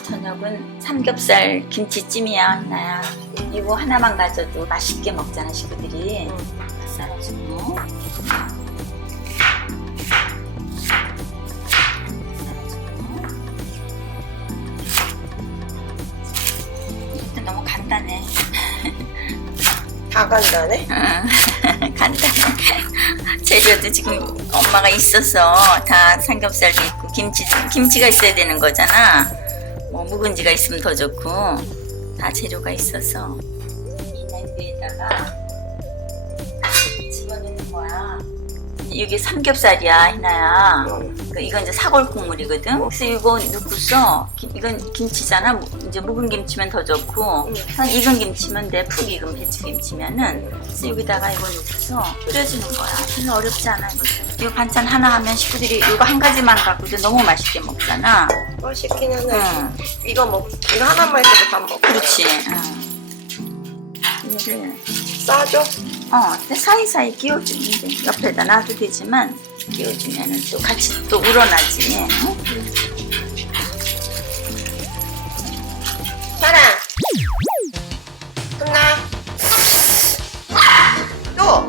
오늘 저녁은 삼겹살 김치찜이야, 나야. 이거 하나만 가져도 맛있게 먹잖아, 식구들이. 썰어주고. 이것도 너무 간단해. 다 간다네? 간단해. 재료도 지금 엄마가 있어서 다 삼겹살도 있고 김치가 있어야 되는 거잖아. 뭐 묵은지가 있으면 더 좋고 다 재료가 있어서 이 냄비에다가 집어넣는 거야. 이게 삼겹살이야, 희나야. 이건 이제 사골 국물이거든. 그래서 이거 넣고서 이건 김치잖아. 이제 묵은 김치면 더 좋고 익은 김치면 돼. 푹 익은 배추 김치면은 그래서 여기다가 이거 넣고서 끓여주는 거야. 별로 어렵지 않아 이것도. 이거 반찬 하나 하면 식구들이 이거 한 가지만 갖고도 너무 맛있게 먹잖아. 맛있기는 해. 이거 하나만 있어도 밥 먹고. 그렇지. 이거를 싸줘? 근데 사이사이 끼워주는데 옆에다 놔도 되지만 끼워주면은 또 같이 또 우러나지. 응? 사랑! 끝나? 또!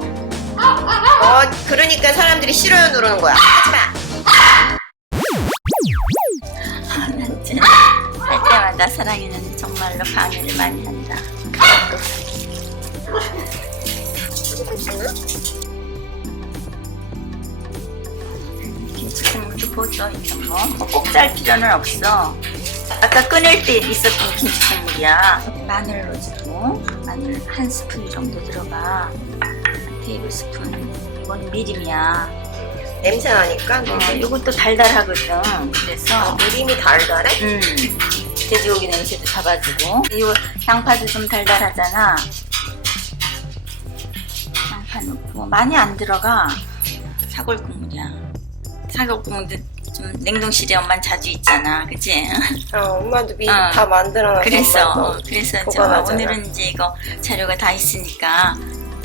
그러니까 사람들이 싫어요 누르는 거야. 하지마! 난 진짜 할 때마다 사랑이는 정말로 방해를 많이 한다. 김치 국물도 보죠. 이렇게 꼭 짤 필요는 없어. 아까 끓일 때 있었던 김치 국물이야. 마늘 넣어주고 마늘 한 스푼 정도 들어가. 한 테이블 스푼. 이건 미림이야. 냄새 나니까? 이것도 달달하거든. 그래서 미림이 달달해? 돼지고기 냄새도 잡아주고. 이거 양파도 좀 달달하잖아. 양파 넣고 많이 안 들어가. 사골 국물이야. 사골 국물도 좀 냉동실에 엄마는 자주 있잖아, 그치? 엄마도 미리 다 만들어놔서. 그래서 보관하잖아. 오늘은 이제 이거 자료가 다 있으니까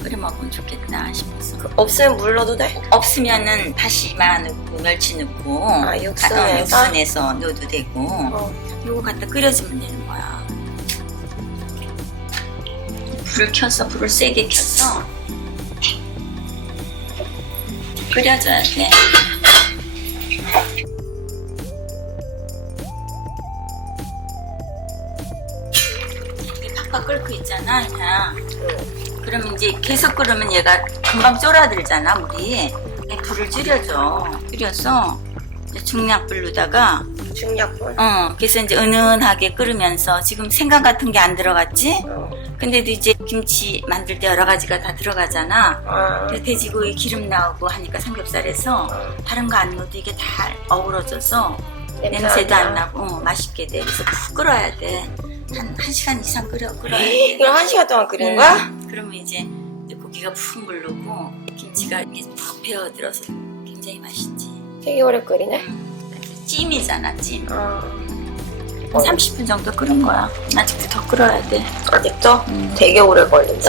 끓여 먹으면 좋겠다 싶어서. 없으면 물 넣어도 돼? 없으면은 다시마 넣고 멸치 넣고 육수 내서 넣어도 되고. 이거 갖다 끓여주면 되는 거야. 불을 세게 켜서 끓여줘야 돼. 이게 팍팍 끓고 있잖아, 그냥. 그러면 이제 계속 끓으면 얘가 금방 쫄아들잖아, 물이. 불을 줄여서 이제 중약불로다가 중약불? 그래서 이제 은은하게 끓으면서 지금 생강 같은 게 안 들어갔지? 근데도 이제 김치 만들 때 여러 가지가 다 들어가잖아. 돼지고기 기름 나오고 하니까 삼겹살에서 다른 거 안 넣어도 이게 다 어우러져서 냄새도 안 나고 맛있게 돼. 그래서 푹 끓어야 돼. 한 1시간 이상 끓여야 돼. 이걸 1시간 동안 끓이는 거야? 그러면 이제 고기가 푹 물르고 김치가 이렇게 푹 배어들어서 굉장히 맛있지. 되게 오래 끓이네? 찜이잖아, 찜. 30분 정도 끓은 거야. 아직도 더 끓어야 돼. 아직도? 되게 오래 걸린다.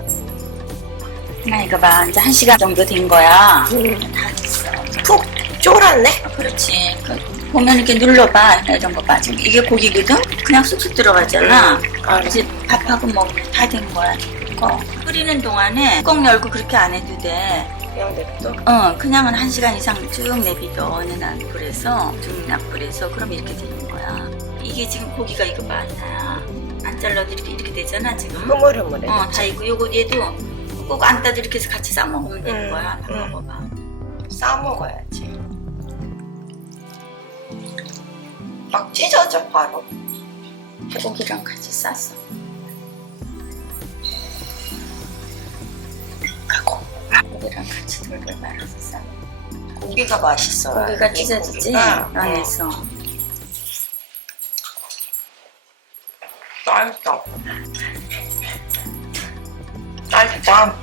나 이거 봐. 이제 1시간 정도 된 거야. 다 됐어. 푹 쫄았네? 그렇지. 보면 이렇게 눌러봐. 이런 거 봐. 지금 이게 고기거든? 그냥 쑥쑥 들어가잖아. 이제 밥하고 뭐 다 된 거야. 이거. 끓이는 동안에 뚜껑 열고 그렇게 안 해도 돼. 그냥 냅둬? 그냥은 1시간 이상 쭉 내비둬. 은은한 불에서, 중약불에서. 그럼 이렇게 되는 거야. 이게 지금 고기가 이거 봐. 안 잘라도 이렇게 되잖아, 지금. 흐물흐물해. 다 있고, 요거 얘도 꼭 안 따도 이렇게 해서 같이 싸먹으면 되는 거야. 밥 먹어봐. 싸먹어야지. 막 찢어져, 바로. 고기랑 같이 싸서. 고기랑 같이 돌돌 말아서 싸. 고기가 맛있어. 고기가 찢어지지? 안에서. 맛있다. 맛있다.